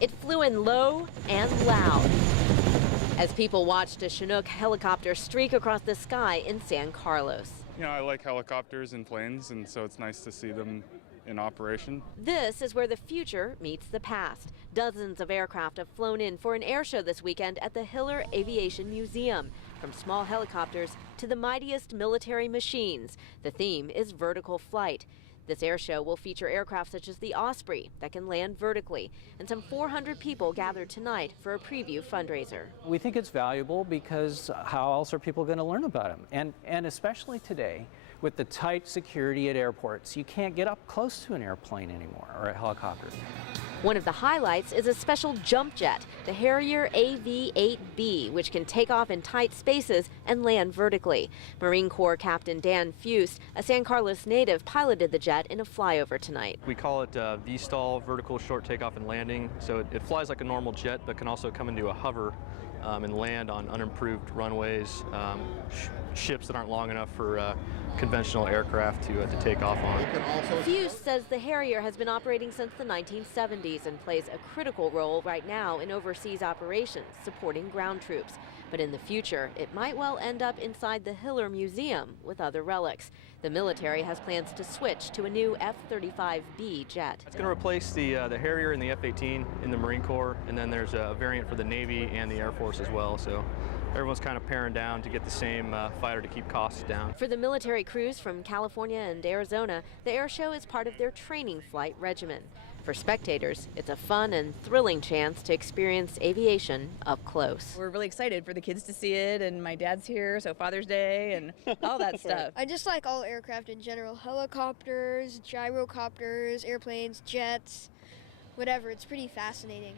It flew in low and loud as people watched a Chinook helicopter streak across the sky in San Carlos. You know, I like helicopters and planes, and so it's nice to see them in operation. This is where the future meets the past. Dozens of aircraft have flown in for an air show this weekend at the Hiller Aviation Museum. From small helicopters to the mightiest military machines, the theme is vertical flight. This air show will feature aircraft such as the Osprey that can land vertically, and some 400 people gathered tonight for a preview fundraiser. We think it's valuable because how else are people going to learn about them? And especially today, with the tight security at airports, you can't get up close to an airplane anymore or a helicopter. One of the highlights is a special jump jet, the Harrier AV-8B, which can take off in tight spaces and land vertically. Marine Corps Captain Dan Fust, a San Carlos native, piloted the jet in a flyover tonight. We call it VSTOL, vertical short takeoff and landing. So it flies like a normal jet, but can also come into a hover and land on unimproved runways, ships that aren't long enough for conventional aircraft to take off on. Fust says the Harrier has been operating since the 1970s and plays a critical role right now in overseas operations, supporting ground troops. But in the future, it might well end up inside the Hiller Museum with other relics. The military has plans to switch to a new F-35B jet. It's going to replace the Harrier and the F-18 in the Marine Corps, and then there's a variant for the Navy and the Air Force as well. So everyone's kind of paring down to get the same fighter to keep costs down. For the military crews from California and Arizona, the air show is part of their training flight regimen. For spectators, it's a fun and thrilling chance to experience aviation up close. We're really excited for the kids to see it, and my dad's here, so Father's Day and all that stuff. I just like all aircraft in general, helicopters, gyrocopters, airplanes, jets, whatever. It's pretty fascinating.